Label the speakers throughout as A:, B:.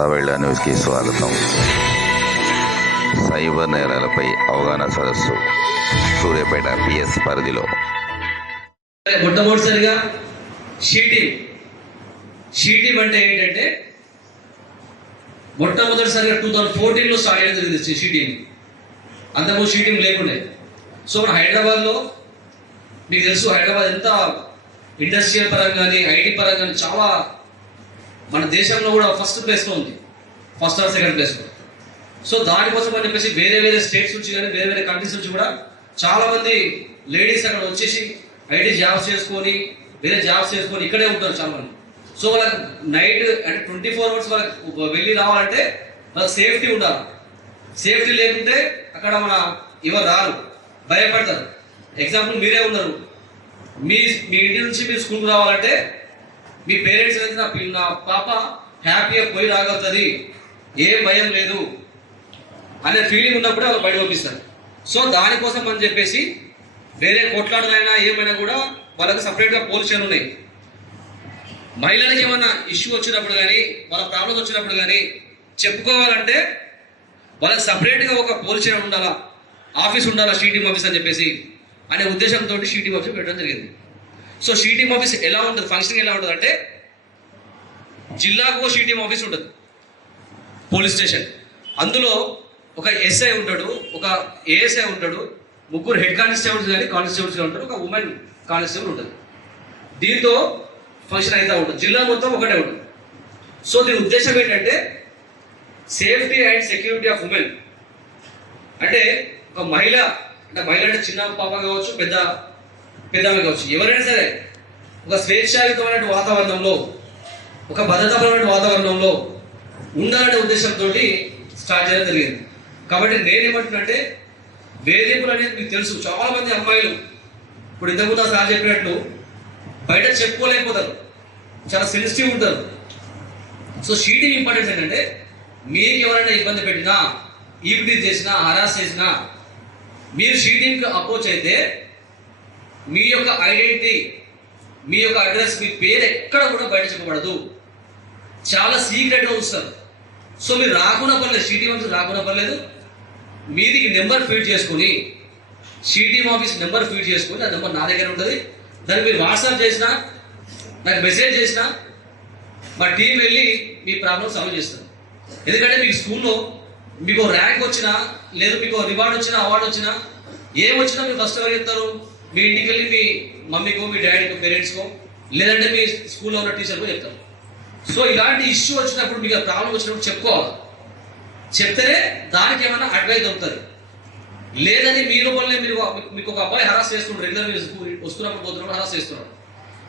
A: రావేళ్ళ న్యూస్కి స్వాగతం. సైబర్ నేరాలపై అవగాహన సదస్సు. సూర్యాపేట పిఎస్ పరిధిలో.
B: మొట్టమొదటిసారిగా షీటింగ్ షీటింగ్ అంటే ఏంటంటే మొట్టమొదటిసారిగా టూ థౌజండ్ ఫోర్టీన్లో స్టార్ట్ చేయడం జరిగింది షీటింగ్ అంతకు షీటింగ్ లేకుండే. సో మన హైదరాబాద్లో మీకు తెలుసు హైదరాబాద్ ఎంత ఇండస్ట్రియల్ పరంగా కానీ ఐటీ పరంగా కానీ చాలా మన దేశంలో కూడా ఫస్ట్ ప్లేస్లో ఉంది. ఫస్ట్ ఆర్ సెకండ్ ప్లేస్లో సో దానికోసం అని చెప్పేసి వేరే వేరే స్టేట్స్ నుంచి కానీ వేరే వేరే కంట్రీస్ నుంచి కూడా చాలా మంది లేడీస్ అక్కడ వచ్చేసి ఐటీ జాబ్స్ చేసుకొని వేరే జాబ్స్ చేసుకొని ఇక్కడే ఉంటారు చాలా మంది సో వాళ్ళకి నైట్ అంటే ట్వంటీ ఫోర్ అవర్స్ వాళ్ళకి వెళ్ళి రావాలంటే వాళ్ళకి సేఫ్టీ ఉండాలి. సేఫ్టీ లేకుంటే అక్కడ మన ఎవరు రారు. భయపడతారు. ఎగ్జాంపుల్ మీరే ఉన్నారు. మీ మీ ఇంటి నుంచి మీరు స్కూల్కి రావాలంటే మీ పేరెంట్స్ అయితే నా నా పాప హ్యాపీగా పోయి రాగలుగుతుంది ఏం భయం లేదు అనే ఫీలింగ్ ఉన్నప్పుడు వాళ్ళు బయట పంపిస్తారు. సో దానికోసం అని చెప్పేసి వేరే కొట్లాటలైనా ఏమైనా కూడా వాళ్ళకి సపరేట్గా పోలీస్ ఉన్నాయి. మహిళలకి ఏమైనా ఇష్యూ వచ్చినప్పుడు కానీ వాళ్ళ ప్రాబ్లమ్స్ వచ్చినప్పుడు కానీ చెప్పుకోవాలంటే వాళ్ళకి సపరేట్గా ఒక పోలీస్ ఉండాలా ఆఫీస్ ఉండాలా షీటింగ్ ఆఫీస్ అని చెప్పేసి అనే ఉద్దేశంతో షీటింగ్ ఆఫీస్ పెట్టడం జరిగింది. సో షీటింగ్ ఆఫీస్ ఎలా ఉంటుంది? ఫంక్షన్ ఎలా ఉంటుంది అంటే జిల్లాకు షీటింగ్ ఆఫీస్ ఉంటుంది. Police station. అందులో ఒక ఎస్ఐ ఉంటాడు ఒక ఏఎస్ఐ ఉంటాడు ముగ్గురు హెడ్ కానిస్టేబుల్స్ కానీ కానిస్టేబుల్స్ ఉంటారు ఒక ఉమెన్ కానిస్టేబుల్ ఉంటుంది. దీంతో ఫంక్షన్ అయితే ఉంటుంది. జిల్లా మొత్తం ఒకటే ఉంటుంది. సో దీని ఉద్దేశం ఏంటంటే safety and security of women అంటే ఒక మహిళ అంటే మహిళ అంటే చిన్న పాప కావచ్చు పెద్ద పెద్దవి కావచ్చు ఎవరైనా సరే ఒక స్వేచ్ఛాయుతమైన వాతావరణంలో ఒక భద్రతాపరమైన వాతావరణంలో ఉండాలనే ఉద్దేశంతో స్టార్ట్ చేయడం జరిగింది. కాబట్టి నేనేమంటున్నంటే వేధింపులు అనేది మీకు తెలుసు. చాలా మంది అమ్మాయిలు ఇప్పుడు ఇంతకుముందు సార్ చెప్పినట్లు బయట చెప్పుకోలేకపోతారు. చాలా సెన్సిటివ్ ఉంటారు. సో షీటింగ్ ఇంపార్టెన్స్ ఏంటంటే మీరు ఎవరైనా ఇబ్బంది పెట్టినా ఈవిటీజ్ చేసినా హరాస్ చేసినా మీరు షీటింగ్కి అప్రోచ్ అయితే మీ యొక్క ఐడెంటిటీ మీ యొక్క అడ్రస్ మీ పేరు ఎక్కడ కూడా బయట చెప్పబడదు చాలా సీక్రెట్గా ఉంచుతారు. సో మీరు రాకుండా పర్లేదు సిటీ ఆఫీస్ రాకుండా పర్లేదు మీది నెంబర్ ఫీడ్ చేసుకొని సిటీఎం ఆఫీస్ నెంబర్ ఫీడ్ చేసుకొని ఆ నెంబర్ నా దగ్గర ఉంటుంది. దాన్ని మీరు వాట్సాప్ చేసినా నాకు మెసేజ్ చేసినా మా టీం వెళ్ళి మీ ప్రాబ్లం సాల్వ్ చేస్తాను ఎందుకంటే మీకు స్కూల్లో మీకు ర్యాంక్ వచ్చినా లేదు మీకు రివార్డ్ వచ్చినా అవార్డు వచ్చినా ఏం వచ్చినా మీరు ఫస్ట్ ఎవరు చెప్తారు? మీ ఇంటికి వెళ్ళి మీ మమ్మీకో మీ డాడీకో పేరెంట్స్కో లేదంటే మీ స్కూల్లో ఉన్న టీచర్కో చెప్తారు సో ఇలాంటి ఇష్యూ వచ్చినప్పుడు మీకు ప్రాబ్లం వచ్చినప్పుడు చెప్పుకోవాలి? చెప్తేనే దానికి ఏమైనా అడ్వైజ్ అవుతుంది లేదని మీ లోపలనే మీరు మీకు ఒక అబ్బాయి హరాస్ చేస్తున్నాడు రెగ్యులర్ మీరు స్కూల్ వస్తున్నప్పుడు పోతున్నప్పుడు హరాస్ చేస్తున్నాడు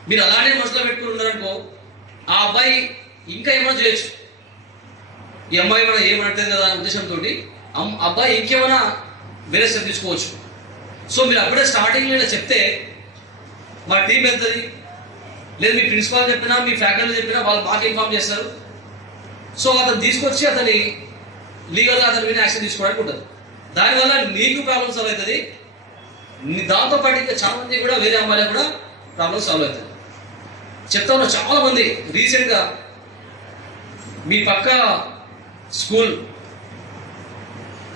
B: మీరు అలానే మనసులో పెట్టుకుని ఉన్నారనుకో ఆ అబ్బాయి ఇంకా ఏమైనా చేయొచ్చు. ఈ అమ్మాయి ఏమైనా ఏమంటుంది కదా అనే ఉద్దేశంతో అబ్బాయి ఇంకేమైనా వేరే స్టెప్ తీసుకోవచ్చు. సో మీరు అప్పుడే స్టార్టింగ్లో చెప్తే మా టీం వెళ్తుంది లేదు మీ ప్రిన్సిపాల్ చెప్పినా మీ ఫ్యాకల్టీ చెప్పినా వాళ్ళు మాకు ఇన్ఫార్మ్ చేస్తారు. సో అతను తీసుకొచ్చి అతని లీగల్గా అతని మీద యాక్షన్ తీసుకోవడానికి ఉంటుంది. దానివల్ల నీకు ప్రాబ్లమ్ సాల్వ్ అవుతుంది. దాంతో పాటు ఇంకా చాలా మంది కూడా వేరే అమ్మాయిలకు కూడా ప్రాబ్లమ్ సాల్వ్ అవుతుంది. చెప్తా ఉన్నా చాలా మంది రీసెంట్గా మీ పక్క స్కూల్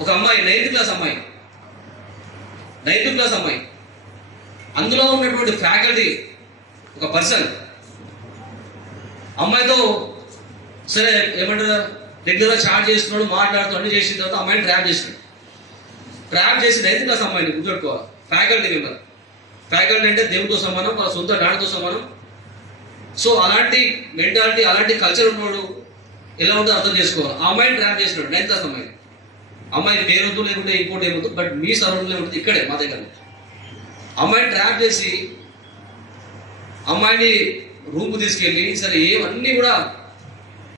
B: ఒక అమ్మాయి నైన్త్ క్లాస్ అమ్మాయి నైన్త్ క్లాస్ అమ్మాయి అందులో ఉన్నటువంటి ఫ్యాకల్టీ ఒక పర్సన్. అమ్మాయితో సరే ఏమంటారు? రెగ్యులర్గా చాట్ చేస్తున్నాడు మాట్లాడుతూ అన్ని చేసిన తర్వాత అమ్మాయిని ట్రాప్ చేసినాడు ట్రాప్ చేసి నైన్త్ క్లాస్ అమ్మాయిని గుర్తుపెట్టుకోవాలి ఫ్యాకల్టీ మెంబర్. ఫ్యాకల్టీ అంటే దేవుడితో సమానం వాళ్ళ సొంత నాన్నతో సమానం. సో అలాంటి మెంటాలిటీ అలాంటి కల్చర్ ఉన్నవాడు ఎలా ఉందో అర్థం చేసుకోవాలి. ఆ అమ్మాయిని ట్రాప్ చేసినాడు నైన్త్ క్లాస్ అమ్మాయి అమ్మాయి పేరొద్దు లేకుంటే ఇంకోటి ఏమొద్దు బట్ మీ సరౌండింగ్లో ఉంటుంది ఇక్కడే మా దగ్గర అమ్మాయిని ట్రాప్ చేసి అమ్మాయిని రూమ్కి తీసుకెళ్ళి సరే ఏమన్నీ కూడా